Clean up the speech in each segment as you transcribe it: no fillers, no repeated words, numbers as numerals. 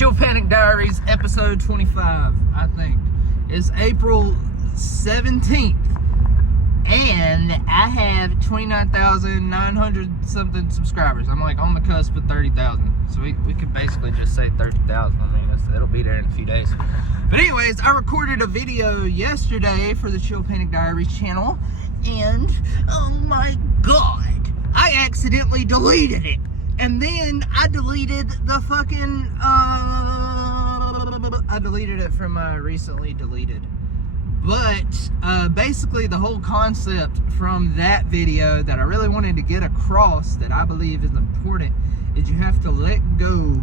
Chill Panic Diaries, episode 25, I think. It's April 17th, and I have 29,900 something subscribers. I'm like on the cusp of 30,000, so we could basically just say 30,000. I mean, it'll be there in a few days. But anyways, I recorded a video yesterday for the Chill Panic Diaries channel, and oh my god, I accidentally deleted it. And then I deleted the fucking, I deleted it from my recently deleted. But, basically the whole concept from that video that I really wanted to get across that I believe is important is you have to let go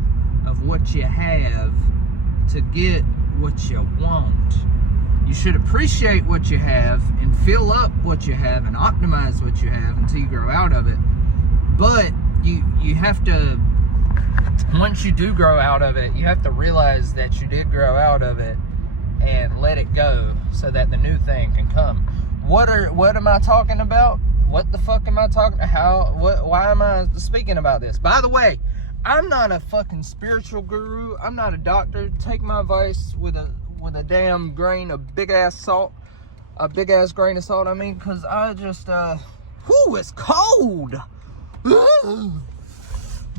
of what you have to get what you want. You should appreciate what you have and fill up what you have and optimize what you have until you grow out of it. But you have to, once you do grow out of it, you have to realize that you did grow out of it and let it go so that the new thing can come. What am I talking about? What the fuck am I talking? Why am I speaking about this? By the way, I'm not a fucking spiritual guru. I'm not a doctor. Take my advice with a damn grain of big ass salt. A big ass grain of salt, I mean, because I just, it's cold.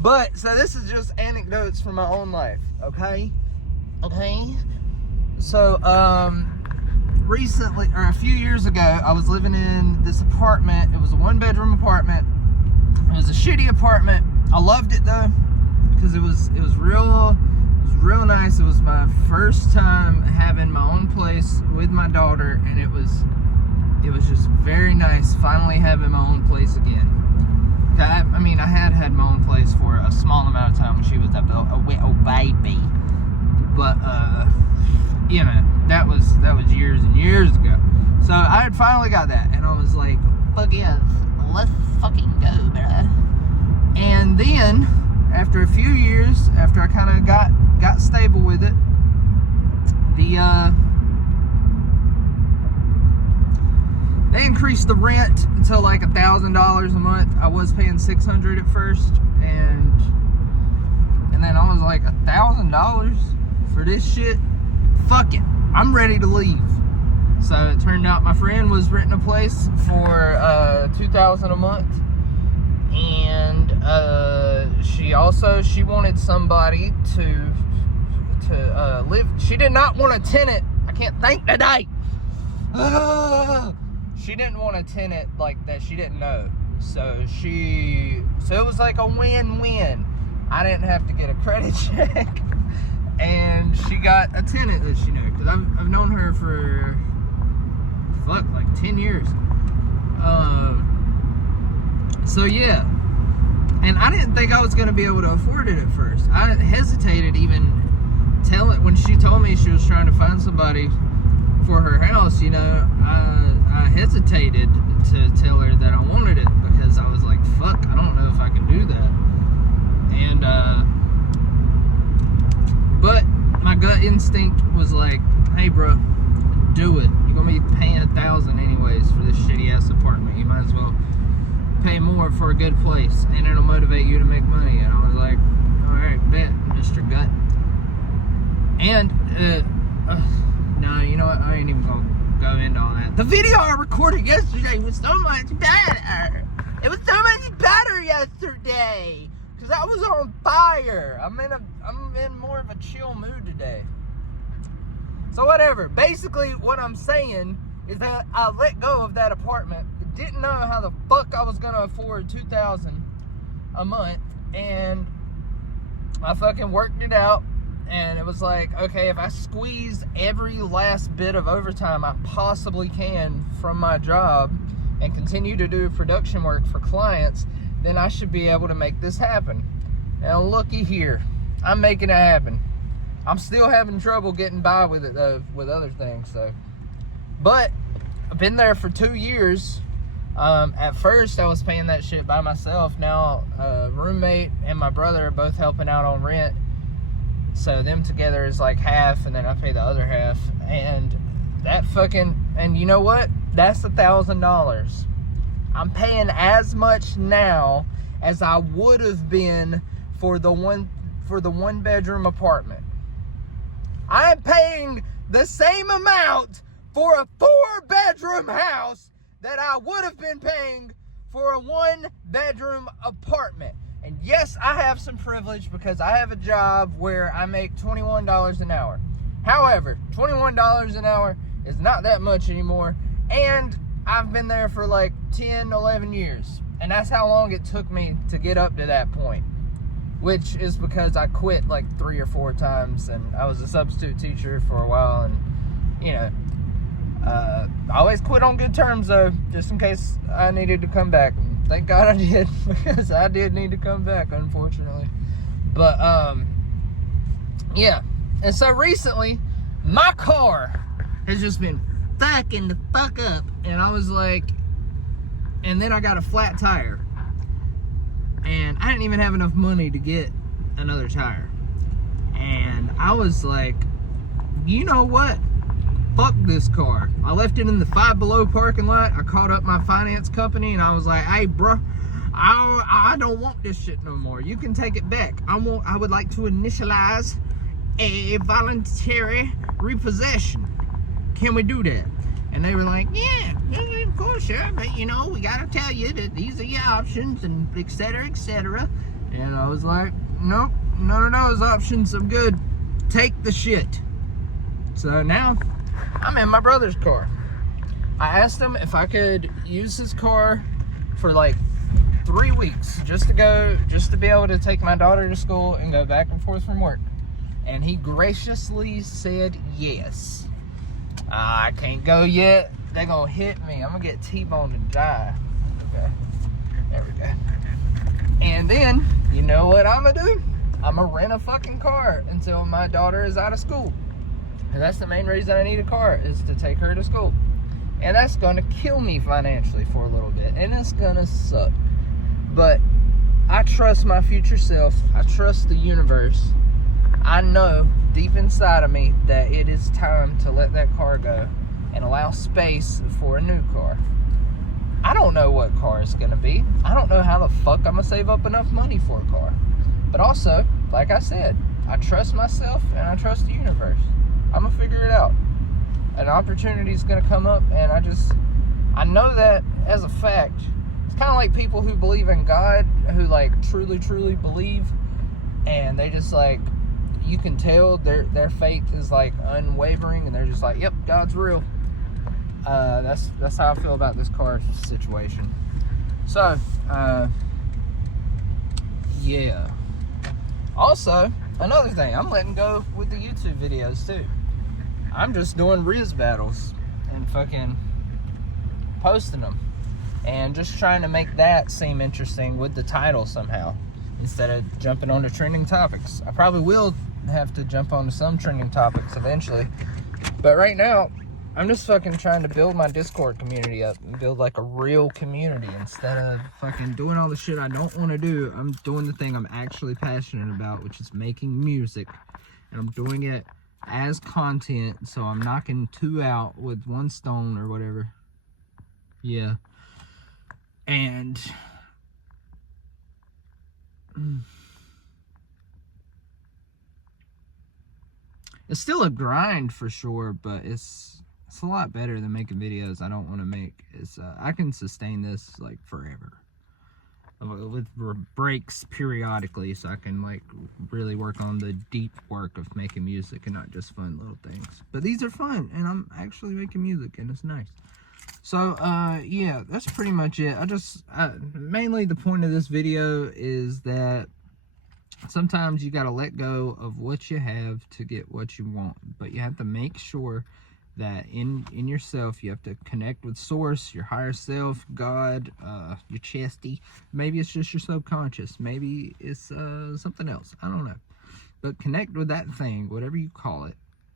But so this is just anecdotes from my own life, okay? So recently, or a few years ago, I was living in this apartment. It was a 1-bedroom apartment. It was a shitty apartment. I loved it though, because it was real nice. It was my first time having my own place with my daughter, and it was just very nice finally having my own place again. I mean, I had my own place for a small amount of time when she was a little baby, but you know, that was years and years ago. So I had finally got that, and I was like, fuck yeah, let's fucking go, bruh. And then after a few years, after I kind of got stable with it, they increased the rent until like $1,000 a month. I was paying $600 at first, and then I was like, $1,000 for this shit? Fuck it, I'm ready to leave. So it turned out my friend was renting a place for $2,000 a month, and she wanted somebody to live. She did not want a tenant. I can't think today. She didn't want a tenant like that she didn't know. So it was like a win-win. I didn't have to get a credit check, and she got a tenant that she knew, because I've known her for like 10 years. So yeah, and I didn't think I was gonna be able to afford it at first. I hesitated even telling, when she told me she was trying to find somebody for her house, you know, I hesitated to tell her that I wanted it, because I was like, fuck, I don't know if I can do that. And but my gut instinct was like, hey bro, do it. You're gonna be paying $1,000 anyways for this shitty ass apartment. You might as well pay more for a good place, and it'll motivate you to make money. And I was like, alright, bet, Mr. Gut. And no, you know what? I ain't even gonna go into all that. The video I recorded yesterday was so much better. It was so much better yesterday, because I was on fire. I'm in more of a chill mood today. So whatever. Basically, what I'm saying is that I let go of that apartment. Didn't know how the fuck I was gonna afford $2,000 a month, and I fucking worked it out. And it was like, okay, if I squeeze every last bit of overtime I possibly can from my job and continue to do production work for clients, then I should be able to make this happen. Now, looky here, I'm making it happen. I'm still having trouble getting by with it though, with other things. So, but I've been there for 2 years. At first, I was paying that shit by myself. Now, roommate and my brother are both helping out on rent. So them together is like half, and then I pay the other half. And that and you know what? That's $1,000. I'm paying as much now as I would have been for the one bedroom apartment. I am paying the same amount for a 4-bedroom house that I would have been paying for a 1-bedroom apartment. And yes, I have some privilege because I have a job where I make $21 an hour. However, $21 an hour is not that much anymore. And I've been there for like 10, 11 years. And that's how long it took me to get up to that point. Which is because I quit like 3 or 4 times, and I was a substitute teacher for a while, and you know, I always quit on good terms though, just in case I needed to come back. And thank God I did, because I did need to come back, unfortunately. But yeah, and so recently, my car has just been fucking the fuck up, and I was like, and then I got a flat tire. And I didn't even have enough money to get another tire. And I was like, you know what? Fuck this car. I left it in the Five Below parking lot. I called up my finance company and I was like, hey, bro, I don't want this shit no more. You can take it back. I would like to initialize a voluntary repossession. Can we do that? And they were like, yeah, of course, sure. But, you know, we got to tell you that these are your options and et cetera, et cetera. And I was like, nope, none of those options. I'm good. Take the shit. So now I'm in my brother's car. I asked him if I could use his car for like 3 weeks just to be able to take my daughter to school and go back and forth from work. And he graciously said yes. I can't go yet. They're gonna hit me. I'm gonna get T-boned and die. Okay. There we go. And then, you know what I'm gonna do? I'm gonna rent a fucking car until my daughter is out of school. And that's the main reason I need a car, is to take her to school. And that's gonna kill me financially for a little bit. And it's gonna suck. But I trust my future self. I trust the universe. I know deep inside of me that it is time to let that car go and allow space for a new car. I don't know what car it's gonna be. I don't know how the fuck I'm gonna save up enough money for a car. But also, like I said, I trust myself and I trust the universe. I'm gonna figure it out. An opportunity's gonna come up, and I know that as a fact. It's kind of like people who believe in God, who like truly believe, and they just like, you can tell their faith is like unwavering, and they're just like, yep, God's real. That's how I feel about this car situation. So yeah. Also, another thing, I'm letting go with the YouTube videos too. I'm just doing Riz battles and fucking posting them, and just trying to make that seem interesting with the title somehow, instead of jumping onto trending topics. I probably will have to jump onto some trending topics eventually, but right now I'm just fucking trying to build my Discord community up and build like a real community, instead of fucking doing all the shit I don't want to do. I'm doing the thing I'm actually passionate about, which is making music, and I'm doing it as content, so I'm knocking 2 out with 1 stone or whatever. Yeah. And it's still a grind for sure, but it's a lot better than making videos I don't want to make. I can sustain this like forever with breaks periodically, so I can like really work on the deep work of making music and not just fun little things. But these are fun, and I'm actually making music, and it's nice. So yeah, that's pretty much it. Mainly the point of this video is that sometimes you got to let go of what you have to get what you want, but you have to make sure that in yourself, you have to connect with source, your higher self, God, your chesty. Maybe it's just your subconscious. Maybe it's something else. I don't know. But connect with that thing, whatever you call it,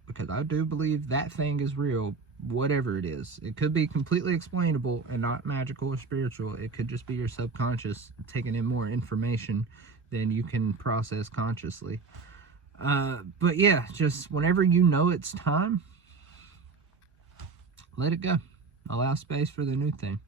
because I do believe that thing is real, whatever it is. It could be completely explainable and not magical or spiritual. It could just be your subconscious taking in more information than you can process consciously. But yeah, just whenever you know it's time, let it go. Allow space for the new thing.